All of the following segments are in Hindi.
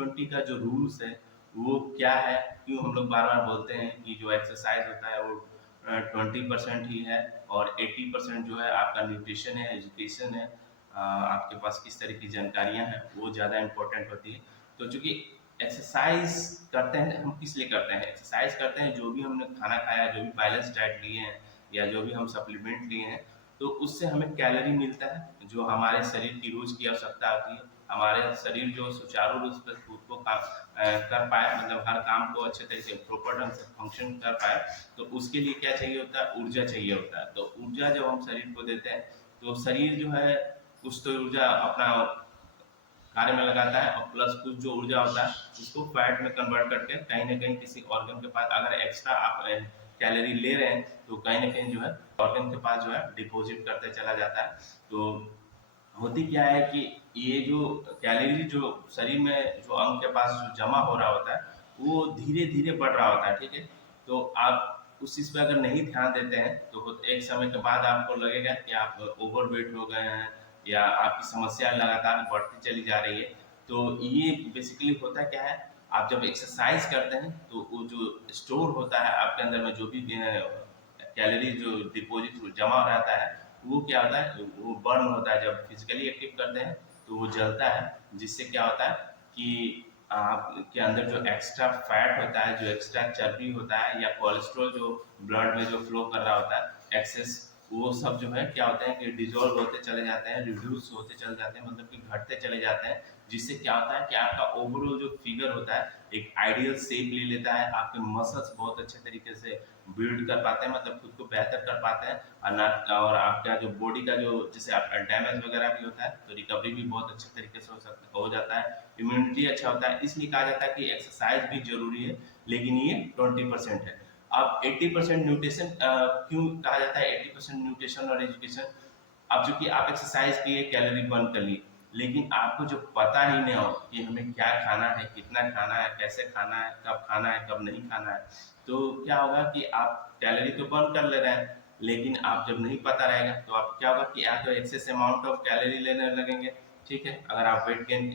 80-20 का जो रूल्स है वो क्या है, क्यों हम लोग बार बार बोलते हैं कि जो एक्सरसाइज होता है वो 20% ही है और 80% जो है आपका न्यूट्रिशन है, एजुकेशन है, आपके पास किस तरह की जानकारियां हैं वो ज़्यादा इंपॉर्टेंट होती है। तो चूंकि एक्सरसाइज करते हैं हम किस लिए करते हैं, एक्सरसाइज करते हैं जो भी हमने खाना खाया, जो भी बैलेंस डाइट लिए हैं या जो भी हम सप्लीमेंट लिए हैं, तो उससे हमें कैलोरी मिलता है जो हमारे शरीर की रोज की आवश्यकता होती है। हमारे शरीर जो सुचारू रूप से खुद को कर पाए, मतलब हर काम को अच्छे तरीके से प्रॉपर ढंग से फंक्शन कर पाए, तो उसके लिए क्या चाहिए होता है, ऊर्जा चाहिए होता है। तो ऊर्जा जब हम शरीर को देते हैं तो शरीर जो है कुछ तो ऊर्जा अपना कार्य में लगाता है और प्लस कुछ जो ऊर्जा होता है उसको फैट में कन्वर्ट करके कहीं ना कहीं किसी ऑर्गन के पास अगर एक्स्ट्रा आप कैलोरी ले रहे हैं तो कहीं ना कहीं जो है ऑर्गन के पास जो है डिपॉजिट करते चला जाता है। तो होती क्या है कि ये जो कैलोरी जो शरीर में जो अंग के पास जो जमा हो रहा होता है वो धीरे धीरे बढ़ रहा होता है, ठीक है। तो आप उस चीज पे अगर नहीं ध्यान देते हैं तो एक समय के बाद आपको लगेगा कि आप ओवरवेट हो गए हैं या आपकी समस्या लगातार बढ़ती चली जा रही है। तो ये बेसिकली होता क्या है, आप जब एक्सरसाइज करते हैं तो वो जो स्टोर होता है आपके अंदर में जो भी कैलोरी जो डिपॉजिट जमा रहता है वो क्या होता है, वो बर्न होता है। जब फिजिकली एक्टिव करते हैं तो वो जलता है, जिससे क्या होता है कि आपके अंदर जो एक्स्ट्रा फैट होता है, जो एक्स्ट्रा चर्बी होता है या कोलेस्ट्रॉल जो ब्लड में जो फ्लो कर रहा होता है एक्सेस, वो सब जो है क्या होते हैं कि डिजोल्व होते चले जाते हैं, रिड्यूस होते चले जाते हैं, मतलब कि घटते चले जाते हैं। जिससे क्या होता है कि आपका ओवरऑल जो फिगर होता है एक आइडियल शेप ले लेता है, आपके मसल्स बहुत अच्छे तरीके से बिल्ड कर पाते हैं, मतलब खुद को बेहतर कर पाते हैं। और आपका जो बॉडी का जो जैसे आप डैमेज वगैरह भी होता है तो रिकवरी भी बहुत अच्छे तरीके से हो जाता है, इम्यूनिटी अच्छा होता है। इसलिए कहा जाता है कि एक्सरसाइज भी जरूरी है, लेकिन ये 20% है। अब 80% न्यूट्रिशन क्यों कहा जाता है, 80% न्यूट्रिशन और एजुकेशन। अब चूंकि आप एक्सरसाइज किए, कैलोरी बर्न कर लिए, लेकिन आपको जो पता ही नहीं हो कि हमें क्या खाना है, कितना खाना है, कैसे खाना है, कब नहीं खाना है, तो क्या होगा कि आप कैलोरी तो बर्न कर ले रहे हैं, लेकिन आप जब नहीं पता रहेगा तो आप क्या होगा कि आप तो एक्सेस अमाउंट ऑफ कैलोरी लेने लगेंगे, ठीक है। अगर आप वेट गेन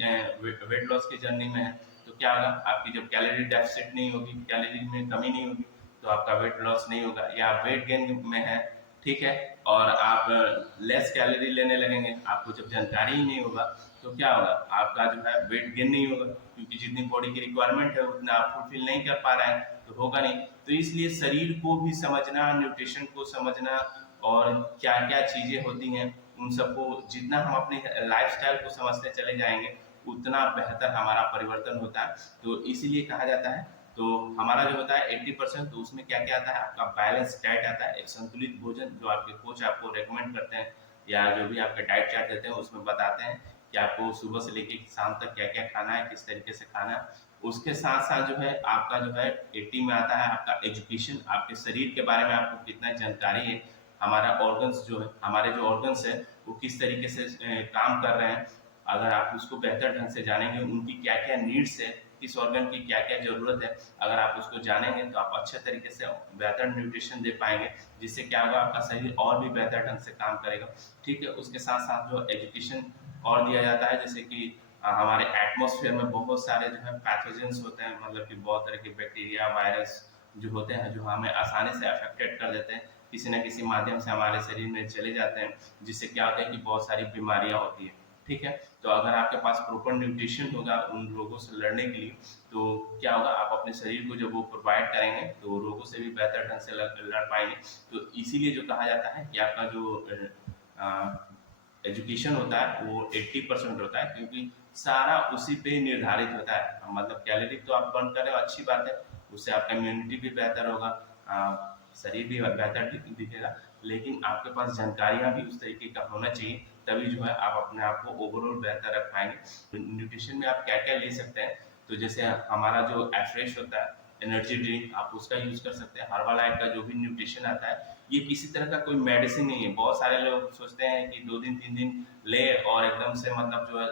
वेट लॉस की जर्नी में है तो क्या होगा, आपकी जब कैलोरी डेफिसिट नहीं होगी, कैलोरी में कमी नहीं होगी, तो आपका वेट लॉस नहीं होगा। या आप वेट गेन में है, ठीक है, और आप लेस कैलोरी लेने लगेंगे, आपको जब जानकारी ही नहीं होगा तो क्या होगा, आपका जो है वेट गेन नहीं होगा, क्योंकि जितनी बॉडी की रिक्वायरमेंट है उतना आप फुलफिल नहीं कर पा रहे हैं, तो होगा नहीं। तो इसलिए शरीर को भी समझना, न्यूट्रिशन को समझना और क्या क्या चीजें होती हैं उन सबको जितना हम अपने लाइफस्टाइल को समझते चले जाएंगे उतना बेहतर हमारा परिवर्तन होता है। तो इसीलिए कहा जाता है, तो हमारा जो होता है 80%, तो उसमें क्या क्या आता है, आपका बैलेंस डाइट आता है, एक संतुलित भोजन जो आपके कोच आपको रेकमेंड करते हैं या जो भी आपके डाइट चार्ट देते हैं उसमें बताते हैं कि आपको सुबह से लेकर शाम तक क्या क्या खाना है, किस तरीके से खाना है। उसके साथ साथ जो है आपका जो है 80 में आता है आपका एजुकेशन, आपके शरीर के बारे में आपको कितना जानकारी है, हमारा ऑर्गन्स जो है, हमारे जो ऑर्गन्स है वो किस तरीके से काम कर रहे हैं। अगर आप उसको बेहतर ढंग से जानेंगे, उनकी क्या क्या नीड्स है, किस ऑर्गन की क्या क्या जरूरत है, अगर आप उसको जानेंगे तो आप अच्छे तरीके से बेहतर न्यूट्रिशन दे पाएंगे, जिससे क्या होगा, आपका शरीर और भी बेहतर ढंग से काम करेगा, ठीक है। उसके साथ साथ जो एजुकेशन और दिया जाता है, जैसे कि हमारे एटमोसफेयर में बहुत सारे जो है पैथोजेंस होते हैं, मतलब कि बहुत तरह के बैक्टीरिया, वायरस जो होते हैं जो हमें आसानी से अफेक्टेड कर देते हैं, किसी न किसी माध्यम से हमारे शरीर में चले जाते हैं, जिससे क्या होता है कि बहुत सारी बीमारियां होती है, ठीक है। तो अगर आपके पास प्रॉपर न्यूट्रिशन होगा उन रोगों से लड़ने के लिए, तो क्या होगा, आप अपने शरीर को जब वो प्रोवाइड करेंगे तो रोगों से भी बेहतर ढंग से लड़ पाएंगे। तो इसीलिए जो कहा जाता है कि आपका जो एजुकेशन होता है वो 80% होता है, क्योंकि सारा उसी पे निर्धारित होता है। मतलब कैलोरी तो आप बर्न कर रहे हो, अच्छी बात है, उससे आपका इम्यूनिटी भी बेहतर होगा, शरीर भी बेहतर दिखेगा, लेकिन आपके पास जानकारियां भी उस तरीके का होना चाहिए, तभी जो है आप अपने आप को ओवरऑल बेहतर रख पाएंगे। तो न्यूट्रिशन में आप क्या क्या ले सकते हैं, तो जैसे हमारा जो एफ्रेश होता है एनर्जी ड्रिंक, आप उसका यूज कर सकते हैं। हर्बालाइफ का जो भी न्यूट्रिशन आता है, ये किसी तरह का कोई मेडिसिन नहीं है। बहुत सारे लोग सोचते हैं कि 2 दिन 3 दिन ले और एकदम से मतलब जो है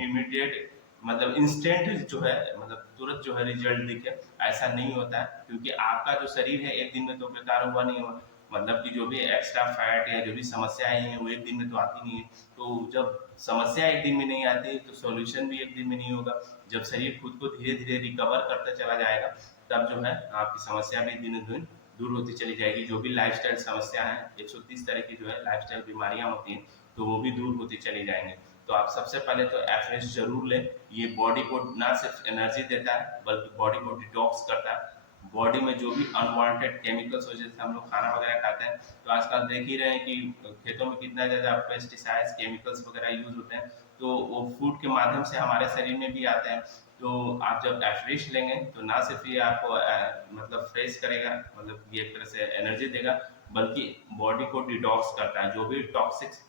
इमीडिएट, मतलब इंस्टेंट जो है, मतलब तुरंत जो है रिजल्ट दिखे, ऐसा नहीं होता है, क्योंकि आपका जो शरीर है एक दिन में तो बेकार हुआ नहीं हुआ, मतलब कि जो भी एक्स्ट्रा फैट या जो भी समस्याएं हैं वो एक दिन में तो आती नहीं है। तो जब समस्या एक दिन में नहीं आती तो सॉल्यूशन भी एक दिन में नहीं होगा। जब शरीर खुद को धीरे धीरे रिकवर करता चला जाएगा, तब जो है आपकी समस्या भी दिन दिन दूर होती चली जाएगी। जो भी लाइफस्टाइल समस्या है, 130 तरह की जो है लाइफस्टाइल बीमारियां होती हैं, तो वो भी दूर होती चली जाएंगी। तो आप सबसे पहले तो एफरेश जरूर लें। ये बॉडी को ना सिर्फ एनर्जी देता है बल्कि बॉडी को डिटॉक्स करता है। बॉडी में जो भी अनवांटेड केमिकल्स हो, जैसे हम लोग खाना वगैरह खाते हैं, तो आजकल देख ही रहे हैं कि खेतों में कितना ज़्यादा पेस्टिसाइड्स केमिकल्स वगैरह यूज होते हैं, तो वो फूड के माध्यम से हमारे शरीर में भी आते हैं। तो आप जब एफरेश लेंगे तो ना सिर्फ ये आपको मतलब फ्रेश करेगा, मतलब ये एक तरह से एनर्जी देगा, बल्कि बॉडी को डिटॉक्स करता है। जो भी टॉक्सिक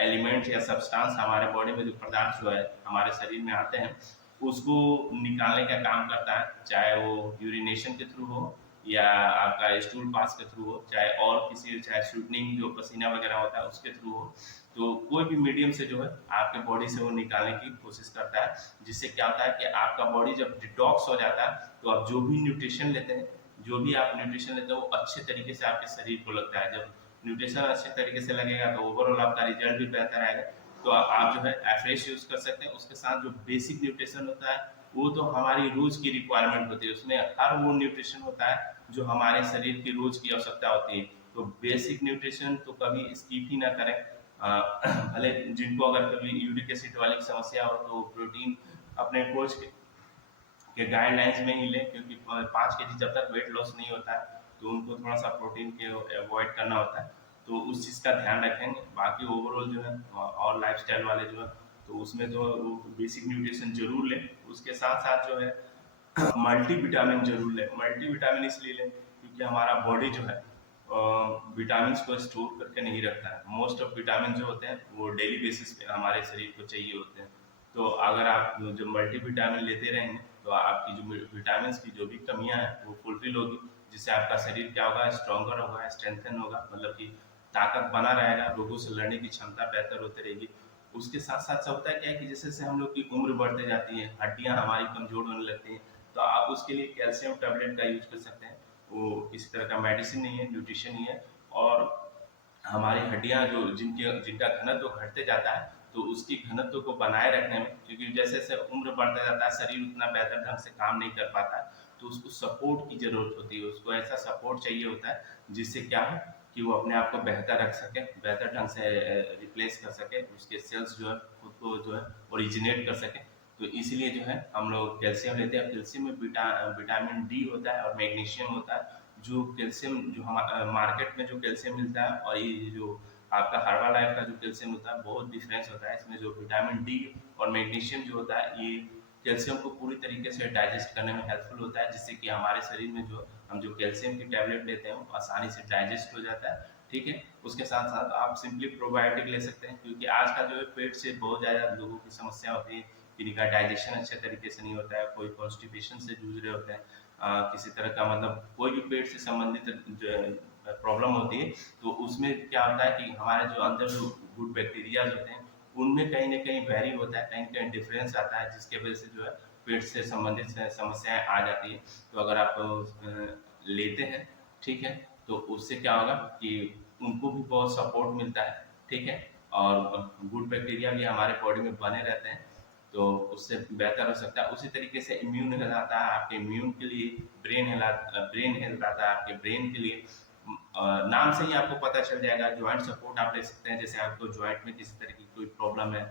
एलिमेंट या सब्सटेंस हमारे बॉडी में जो पदार्थ जो है हमारे शरीर में आते हैं, उसको निकालने का काम करता है। चाहे वो यूरिनेशन के थ्रू हो या आपका स्टूल पास के थ्रू हो, चाहे और किसी, चाहे शूटनिंग जो पसीना वगैरह होता है उसके थ्रू हो, तो कोई भी मीडियम से जो है आपके बॉडी से वो निकालने की कोशिश करता है। जिससे क्या होता है कि आपका बॉडी जब डिटॉक्स हो जाता है, तो आप जो भी न्यूट्रिशन लेते हैं, जो भी आप न्यूट्रिशन लेते हैं, वो अच्छे तरीके से आपके शरीर को लगता है। जब न्यूट्रिशन अच्छे तरीके से लगेगा तो ओवरऑल आपका रिजल्ट भी बेहतर आएगा। तो आप जो है एफरेश यूज कर सकते हैं। उसके साथ जो बेसिक न्यूट्रिशन होता है, वो तो हमारी रोज की रिक्वायरमेंट होती है, उसमें हर वो न्यूट्रिशन होता है जो हमारे शरीर की रोज की आवश्यकता होती है। तो बेसिक न्यूट्रिशन तो कभी स्किप ही ना करें। भले जिनको अगर कभी यूरिक एसिड वाली समस्या हो तो प्रोटीन अपने कोच के गाइडलाइंस में ही लें, क्योंकि 5 kg जब तक वेट लॉस नहीं होता है तो उनको थोड़ा सा प्रोटीन के अवॉइड करना होता है। तो उस चीज़ का ध्यान रखेंगे। बाकी ओवरऑल जो है और लाइफस्टाइल वाले जो है, तो उसमें जो है वो बेसिक न्यूट्रिशन जरूर लें। उसके साथ साथ जो है मल्टीविटामिन जरूर लें। मल्टीविटामिन इसलिए लें क्योंकि हमारा बॉडी जो है विटामिन को स्टोर करके नहीं रखता है। मोस्ट ऑफ विटामिन जो होते हैं वो डेली बेसिस पे हमारे शरीर को चाहिए होते हैं। तो अगर आप जो मल्टीविटामिन लेते रहेंगे तो आपकी जो विटामिन की जो भी कमियां हैं वो फुलफिल होगी, जिससे आपका शरीर क्या होगा, स्ट्रॉन्गर होगा, स्ट्रेंथन होगा, मतलब कि ताकत बना रहेगा, रोगों से लड़ने की क्षमता बेहतर होती रहेगी। उसके साथ साथ सब होता है क्या है कि जैसे जैसे हम लोग की उम्र बढ़ते जाती है, हड्डियां हमारी कमजोर होने लगती हैं, तो आप उसके लिए कैल्शियम टैबलेट का यूज कर सकते हैं। वो किसी तरह का मेडिसिन नहीं है, न्यूट्रिशन ही है। और हमारी हड्डियां जो जिनके जिनका घनत्व घटते जाता है, तो उसकी घनत्व को बनाए रखने में, क्योंकि जैसे जैसे उम्र बढ़ता जाता है शरीर उतना बेहतर ढंग से काम नहीं कर पाता है, तो उसको सपोर्ट की जरूरत होती है। उसको ऐसा सपोर्ट चाहिए होता है जिससे क्या है कि वो अपने आप को बेहतर रख सके, बेहतर ढंग से रिप्लेस कर सके, उसके सेल्स जो है खुद को जो है ओरिजिनेट कर सके। तो इसलिए जो है हम लोग कैल्शियम लेते हैं। कैल्शियम में विटामिन डी होता है और मैग्नीशियम होता है। जो कैल्शियम जो हम मार्केट में जो कैल्शियम मिलता है और ये जो आपका हर्बल लाइफ का जो कैल्शियम होता है, बहुत डिफरेंस होता है। इसमें जो विटामिन डी और मैग्नीशियम जो होता है, ये कैल्शियम को पूरी तरीके से डाइजेस्ट करने में हेल्पफुल होता है, जिससे कि हमारे शरीर में जो हम जो कैल्शियम की टैबलेट लेते हैं वो आसानी से डाइजेस्ट हो जाता है। ठीक है। उसके साथ साथ आप सिंपली प्रोबायोटिक ले सकते हैं, क्योंकि आजकल जो है पेट से बहुत ज़्यादा लोगों की समस्या होती है, जिनका डाइजेशन अच्छे तरीके से नहीं होता है, कोई कॉन्स्टिपेशन से जूझ रहे होते हैं, किसी तरह का मतलब कोई भी पेट से संबंधित प्रॉब्लम होती है, तो उसमें क्या होता है कि हमारे जो अंदर जो गुड बैक्टीरियाज होते हैं, उनमें कहीं ना कहीं वेरी होता है, कहीं ना कहीं डिफरेंस आता है, जिसके वजह से जो है पेट से संबंधित समस्याएं आ जाती है। तो अगर आप लेते हैं, ठीक है, तो उससे क्या होगा कि उनको भी बहुत सपोर्ट मिलता है। ठीक है। और गुड बैक्टीरिया भी हमारे बॉडी में बने रहते हैं, तो उससे बेहतर हो सकता है। उसी तरीके से इम्यून हेल्थ आता है आपके इम्यून के लिए, ब्रेन हेल्थ आता है आपके ब्रेन के लिए। नाम से ही आपको पता चल जाएगा। जॉइंट सपोर्ट आप ले सकते हैं, जैसे आपको जॉइंट में किसी तरह की कोई प्रॉब्लम है,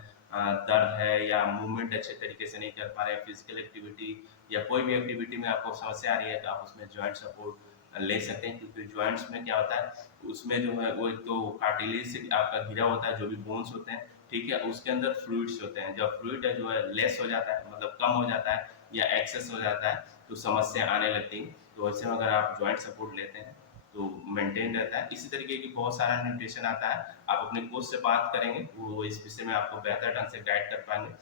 दर्द है या मूवमेंट अच्छे तरीके से नहीं कर पा रहे हैं, फिजिकल एक्टिविटी या कोई भी एक्टिविटी में आपको समस्या आ रही है, तो आप उसमें जॉइंट सपोर्ट ले सकते हैं। क्योंकि जॉइंट्स में क्या होता है, उसमें जो है वो एक तो कार्टिलेज से आपका घिरा होता है, जो भी बोन्स होते हैं, ठीक है, उसके अंदर फ्लूइड्स होते हैं। जब फ्लूइड जो है लेस हो जाता है, मतलब कम हो जाता है या एक्सेस हो जाता है, तो समस्या आने लगती है। तो ऐसे में अगर आप जॉइंट सपोर्ट लेते हैं तो मेंटेन रहता है। इसी तरीके की बहुत सारा न्यूट्रिशन आता है। आप अपने कोच से बात करेंगे, वो इस विषय में आपको बेहतर ढंग से गाइड कर पाएंगे।